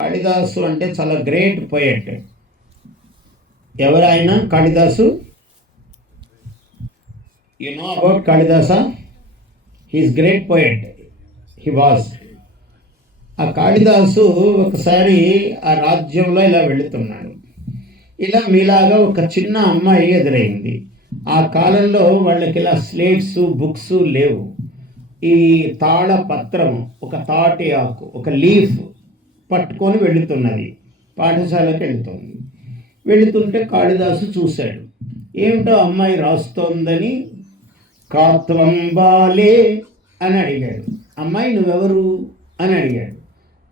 కాళిదాసు అంటే చాలా great poet. ఎవరైనా Kalidasa, you know about Kalidasa? He's great poet, he was. ఆ కాళిదాసు ఒకసారి ఆ రాజ్యంలో ఇలా వెళుతున్నాడు. ఇలా మీలాగా ఒక చిన్న అమ్మాయి ఎదురైంది. ఆ కాలంలో వాళ్ళకి ఇలా స్లేట్స్ బుక్స్ లేవు. ఈ తాళపత్రం, ఒక తాటి ఆకు, ఒక లీఫ్ పట్టుకొని వెళుతున్నది. పాఠశాలకు వెళుతుంది. వెళుతుంటే కాళిదాసు చూశాడు. ఏమిటో అమ్మాయి రాస్తోందని కాత్వంబాలే అని అడిగాడు. అమ్మాయి నువ్వెవరు అని అడిగాడు.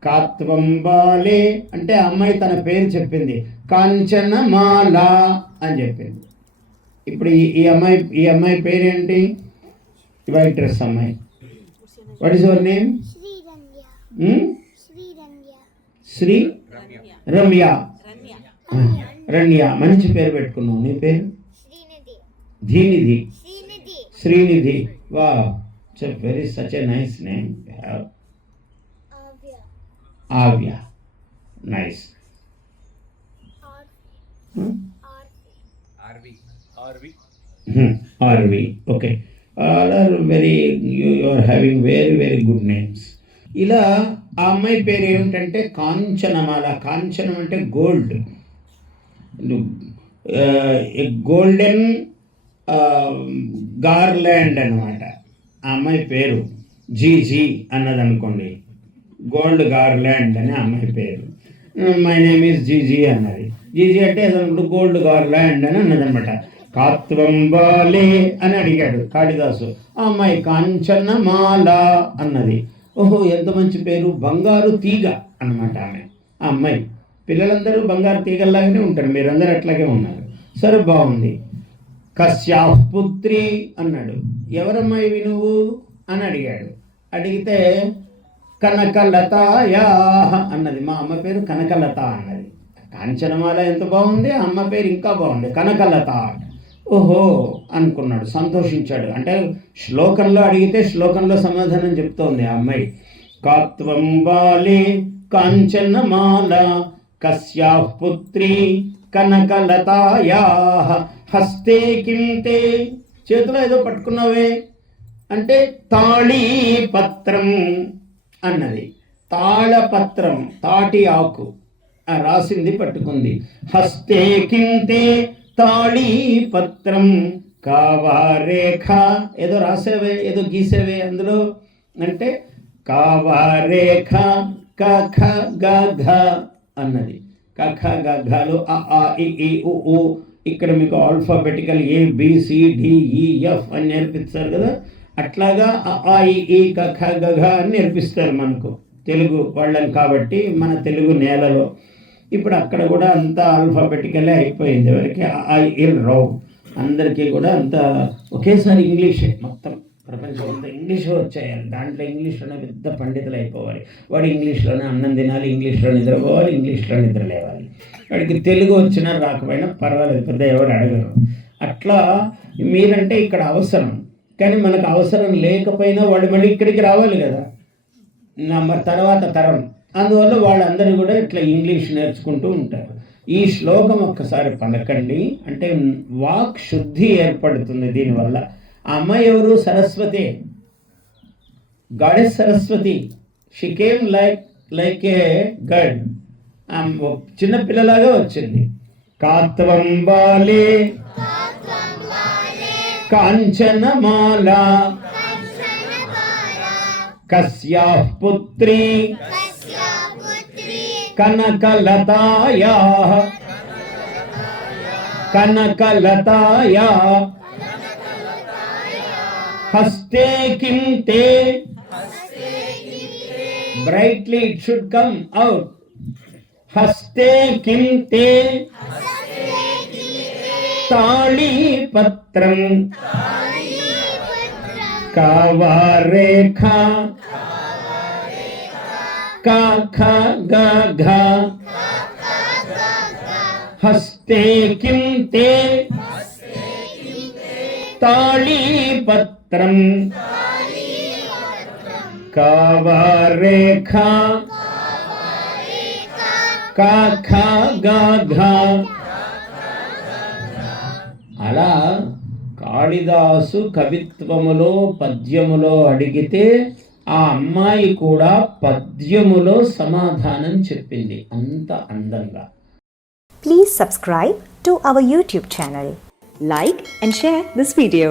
కాత్వంబాలే అంటే అమ్మాయి తన పేరు చెప్పింది, కాంచనమాల అని చెప్పింది. ఇప్పుడు ఈ అమ్మాయి పేరేంటి? వైట్ డ్రెస్ అమ్మాయి. What is your name? Sri Ramya. Ramya, మంచి పేరు పెట్టుకున్నావు. నీ పేరు? Dhinidhi. Srinidhi. Wow, very such a nice name. Aavya, nice. Aarvi, okay. All are very, you are having very very good names. ఇలా ఆ అమ్మాయి పేరు ఏమిటంటే కాంచనమాల. కాంచనం అంటే గోల్డ్, గోల్డెన్ గార్లాండ్ అన్నమాట ఆ అమ్మాయి పేరు. జీజీ అన్నది అనుకోండి, గోల్డ్ గార్లాండ్ అని అమ్మాయి పేరు. మై నేమ్ ఈజ్ జీజీ అన్నది. జీజీ అంటే అదనుకుంటు గోల్డ్ గార్లాండ్ అని అన్నదనమాట. కాత్వంబాలే అని అడిగాడు కాళిదాసు. ఆ అమ్మాయి కాంచనమాల అన్నది. ఓహో, ఎంత మంచి పేరు, బంగారు తీగ అన్నమాట ఆమె. ఆ అమ్మాయి, పిల్లలందరూ బంగారు తీగల్లాగానే ఉంటారు, మీరందరూ అట్లాగే ఉన్నారు. సరే, బాగుంది. కశ్యాః పుత్రి అన్నాడు. ఎవరమ్మాయివి నువ్వు అని అడిగాడు. అడిగితే కనకలతాయాః అన్నది. మా అమ్మ పేరు కనకలత అన్నది. కాంచనమాల ఎంత బాగుంది, అమ్మ పేరు ఇంకా బాగుంది, కనకలత. ఓహో అనుకున్నాడు, సంతోషించాడు. అంటే శ్లోకంలో అడిగితే శ్లోకంలో సమాధానం చెప్తోంది ఆ అమ్మాయి. కాత్వంబాలే కాంచనమాల కస్యాః పుత్రి కనకలతాయాః హస్తే కిం తే, చేతిలో ఏదో పట్టుకున్నావే అంటే తాళీపత్రం అన్నది. తాళపత్రం, తాటి ఆకు రాసింది పట్టుకుంది. హస్తే కిం తే తాళీపత్రం కావారేఖ, ఏదో రాసేవే, ఏదో గీసేవే అందులో అంటే కావారేఖ కఖ గఘ అన్నది. కఖ గఘలు అ ఇ ఉ. ఇక్కడ మీకు ఆల్ఫాబెటికల్ ABCDEF అని నేర్పిస్తారు కదా, అట్లాగా అ ఇ కఖ గఘ అని నేర్పిస్తారు మనకు తెలుగు వాళ్ళని కాబట్టి, మన తెలుగు నేలలో. ఇప్పుడు అక్కడ కూడా అంతా ఆల్ఫాబెటికలే అయిపోయింది. ఎవరికి IL రావు, అందరికీ కూడా అంతా ఒకేసారి ఇంగ్లీషే. మొత్తం ప్రపంచం అంతా ఇంగ్లీష్ వచ్చేయాలి. దాంట్లో ఇంగ్లీష్లోనే పెద్ద పండితులు అయిపోవాలి. వాడు ఇంగ్లీష్లోనే అన్నం తినాలి, ఇంగ్లీష్లో నిద్రపోవాలి, ఇంగ్లీష్లో నిద్ర లేవాలి. వాడికి తెలుగు వచ్చినా రాకపోయినా పర్వాలేదు, పెద్ద ఎవరు అడగరు. అట్లా మీరంటే ఇక్కడ అవసరం, కానీ మనకు అవసరం లేకపోయినా వాడు మళ్ళీ ఇక్కడికి రావాలి కదా, మరి తర్వాత తరం. అందువల్ల వాళ్ళందరూ కూడా ఇట్లా ఇంగ్లీష్ నేర్చుకుంటూ ఉంటారు. ఈ శ్లోకం ఒక్కసారి పలకండి, అంటే వాక్ శుద్ధి ఏర్పడుతుంది దీనివల్ల. ఆ అమ్మాయి ఎవరు? Saraswati, goddess Saraswati. She came like A girl, చిన్న పిల్లలాగా వచ్చింది. కాత్వంబాలే కాంచనమాల కస్యాః పుత్రి కనకలతాయాః కనకలతాయాః హస్తే కిం తే, brightly it should come out. హస్తే కిం తే తాళీపత్రం కావారేఖ కఖ గఘ హస్తే కిం తే తాళీపత్రం కావారేఖ క ఖ గ ఘ. అలా కాళిదాసు కవిత్వములో పద్యములో అడిగితే ఆ అమ్మాయి కూడా పద్యములో సమాధానం చెప్పింది, అంత అందంగా. Please subscribe to our YouTube channel. Like and share this video.